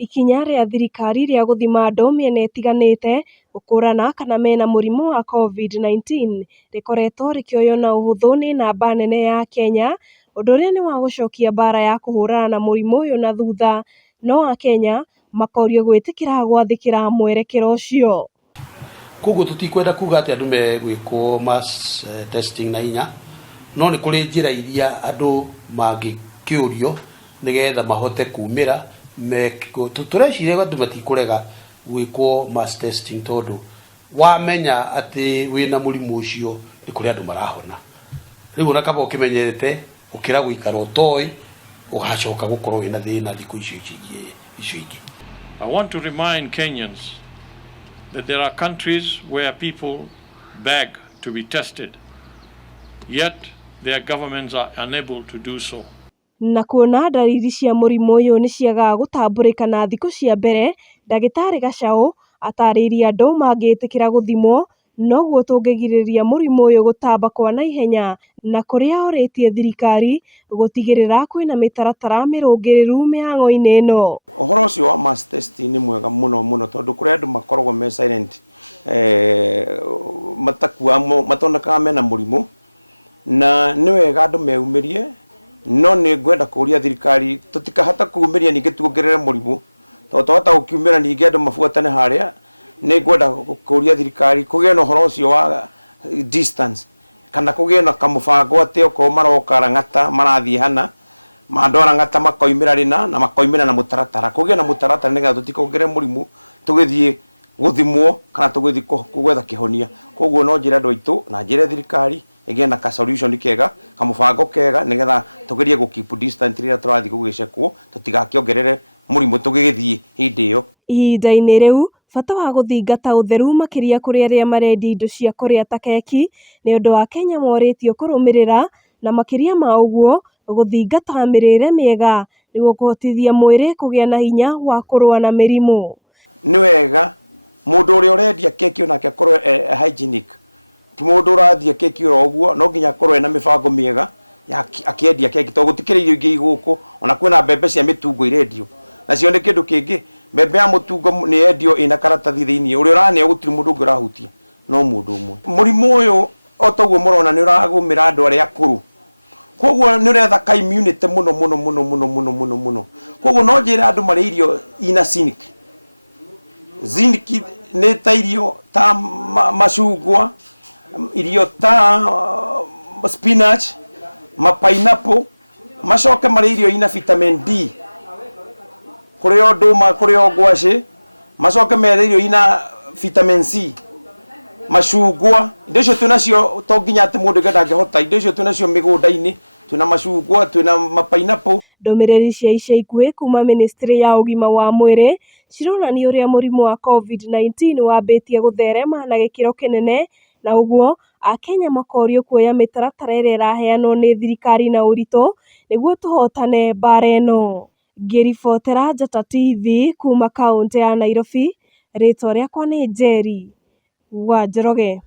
Ikinya rĩa thirikari rĩa gũthima andũ mĩena ĩtiganĩte gũkũrana kana mena mũrimũ wa COVID-19 rĩkoretwo rĩkĩoywo na ũhũthũ nĩ namba nene ya Kenya, ũndũ ũrĩa nĩ wa gũcokia mbara ya kũhũrana na mũrimũ ũyũ na thutha, no Akenya makorio gwĩtĩkĩra gwathĩkĩra mwerekero ũcio. Koguo tutikwenda kuga atĩ andũ megwĩkwo mass testing na hinya, no nĩ kũrĩ njĩra iria andũ mangĩkĩũrio nĩgetha mahote kumĩra. Tũreciria andũ matikũrega gwĩkwo mass testing tondũ wamenya atĩ wĩna mũrimũ ũcio nĩ kũrĩ andũ marahona. Rĩu ona kaba ũkĩmenyerete ũkĩra gũikara ũtoĩ ũgacoka gũkorwo wĩna thĩna thikũ icio ingĩ. I want to remind Kenyans that there are countries where people beg to be tested, yet their governments are unable to do so. Na kuona ndariri cia mũrimũ ũyũ nĩ ciagaga gũtambũrĩka na thikũ cia mbere, ndagĩtarĩ Gacaũ atarĩirie andũ mangĩtĩkĩra gũthimwo noguo tũngĩgirĩrĩria mũrimũ ũyũ gũtamba kwa naihenya, na kũrĩa orĩtie thirikari gũtigĩrĩra kwĩna mĩtaratara mĩrũngĩrĩru mĩhang'o-inĩ ĩno. Ũhoro ũcio wa mass testing nĩ mwega mũno tondũ kũrĩ andũ makoragwo me silent, matonekaga mena mũrimũ, na nĩ wega andũ meumĩrie, no nĩ ngwenda kũria thirikari tũtikahota kuumĩria ningĩ tuongerere mũrimũ, tondũ twahota gũkiumĩra ningĩ andũ mabuatane harĩa. Nĩ ngwenda kũria thirikari kũgĩe na ũhoro ũcio wa distance, kana kũgĩe na kamũbango atĩ okorwo maroka Lang'ata marathiĩ hana, mandũ a Lang'ata makoimĩra rĩna na makoimĩra na mũtaratara. Kũgĩe na mũtaratara nĩgetha tũtikongerere mũrimũ tũgĩthiĩ gũthimwo kana tũgĩthiĩ gwetha kĩhonia. Koguo no njĩre andũ aitũ na njĩre thirikari ĩgĩe na ka solution kega, kamũbango kega nĩgetha tũgerie gũ keep distance rĩrĩa tũrathiĩ gũgĩcekwo, tũtigakĩongerere mũrimũ tũgĩgĩthiĩ hĩndĩ ĩyo. Ihinda-inĩ rĩu bata wa gũthingata ũtheru makĩria kũrĩ arĩa marendia indo cia kũrĩa ta keki nĩ ũndũ wa Kenya morĩtio kũrũmĩrĩra, na makĩria ma ũguo gũthingata mĩrĩre mĩega nĩguo kũhotithia mwĩrĩ kũgĩa na hinya wa kũrũa na mĩrimũ. Nĩ wega mũndũ ũrĩa ũrendia keki onake akorwo hygienic, ti mũndũ ũrathiĩ keki oro ũguo, no nginya akorwo ena mĩbango mĩega akĩendia keki, tondũ gũtikĩrĩ irio ingĩ igũkũ, ona kwĩna mbembe cia mĩtungo irendio, nacio nĩ kĩndũ kĩngĩ. Mbembe ya mũtungo nĩ yendio ĩna karatathi thĩiniĩ, ũrĩa ũraneo gũtirĩ mũndũ ũngĩ ũrahutia, no mũndũ ũmwe. Mũrimũ ũyũ o toguo mũrona nĩ ũragũmĩra andũ arĩa akũrũ, koguo nĩ ũretha ka immunity mũno. Koguo no njĩre andũ marĩa irio ina zinc. Zinc nĩ ta irio ta macungwa, irio ta spinach, pineapple, macoke marĩa irio ina vitamin D, kũrĩ ndũma, kũrĩ ngwacĩ, macoke mere irio ina vitamin C, macungwa. Indo icio twĩnacio to nginya atĩ mũndũ ndangĩhota, indo icio twĩnacio mĩgũnda-inĩ, twĩna macungwa, twĩna pineapple. Ndũmĩrĩri cia ica ikuhĩ kuma Ministry ya ũgima wa mwĩrĩ cironania ũrĩa mũrimũ wa COVID-19 wambĩtie gũtherema na gĩkĩro kĩnene, na ũguo Akenya makorio kuoya mĩtaratara ĩrĩa ĩraheanwo nĩ thirikari na ũritũ nĩguo tũhotane mbara ĩno. Ngĩribotera Njata TV kuma kaũntĩ ya Nairobi, rĩtwa rĩakwa nĩ Njeri wa Njoroge.